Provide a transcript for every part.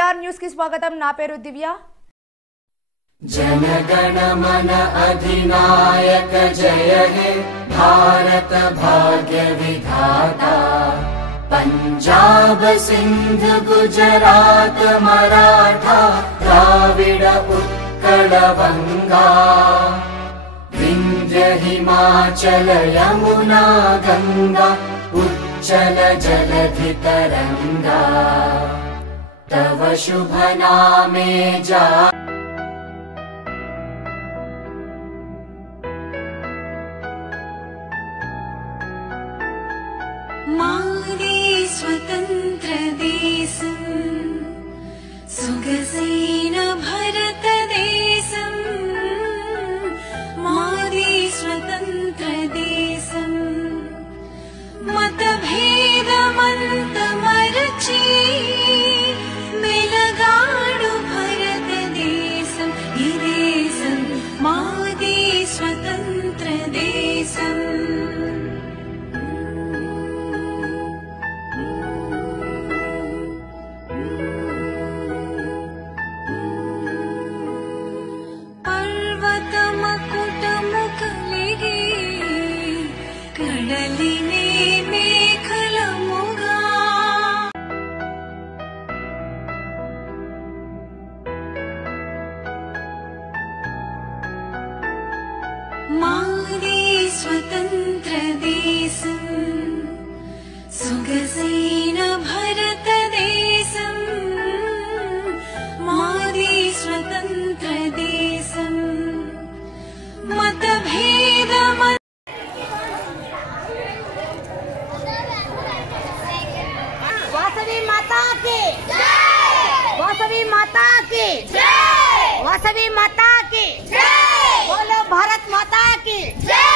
VR news కి స్వాగతం. నా పేరు దివ్య. जनगण मन अधिनायक जय हे भारत भाग्य विधाता पंजाब सिंध गुजरात मराठा द्राविड उत्कल बंगा विंध्य हिमाचल यमुना गंगा उच्चल जलधि तरंगा तव शुभ नामे जा मादे स्वतंत्र देशं सुगसेन भरत देशं मादे स्वतंत्र देशं मतभेदमन्तमरचि मेलगाडु भरत देशं ई देशं मादे स्वतंत्र देशं కడలినే మేఘలముగా మాదే స్వతంత్ర దేశం సుగసేన భరత దేశం మాదే స్వతంత్ర దేశం मतभेदम वासवी माता की जय, वासवी माता की जय, वासवी माता की जय, बोलो भारत माता की जय।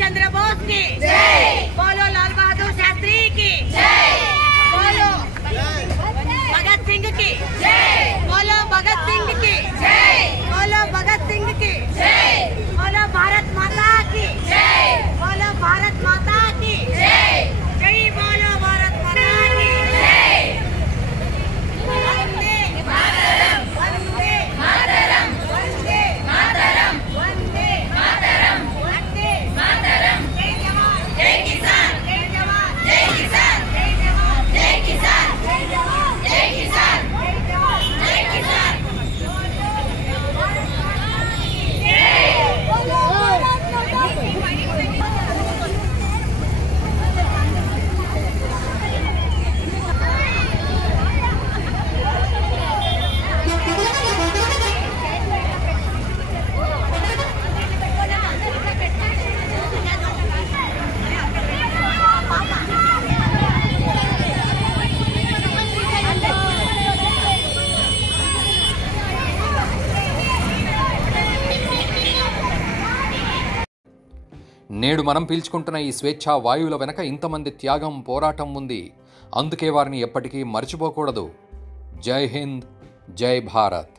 चंद्र बोस की जय, बोलो लाल बहादुर शास्त्री की जय, बोलो भगत सिंह की जय, बोलो भगत सिंह की जय, बोलो भगत सिंह की जय, बोलो भारत माता की जय, बोलो भारत माता की जय, जय बोलो भारत माता की जय। वंदे मातरम, वंदे मातरम, वंदे मातरम, वंदे मातरम, वंदे मातरम, जय जवान जय किसान, जय जवान जय किसान, जय जवान जय किसान, जय जवान जय किसान, जय जवान जय किसान, जय बोलो भारत माता की। నేడు మనం పీల్చుకుంటున్న ఈ స్వేచ్ఛా వాయువుల వెనక ఇంతమంది త్యాగం పోరాటం ఉంది. అందుకే వారిని ఎప్పటికీ మర్చిపోకూడదు. జై హింద్, జై భారత్.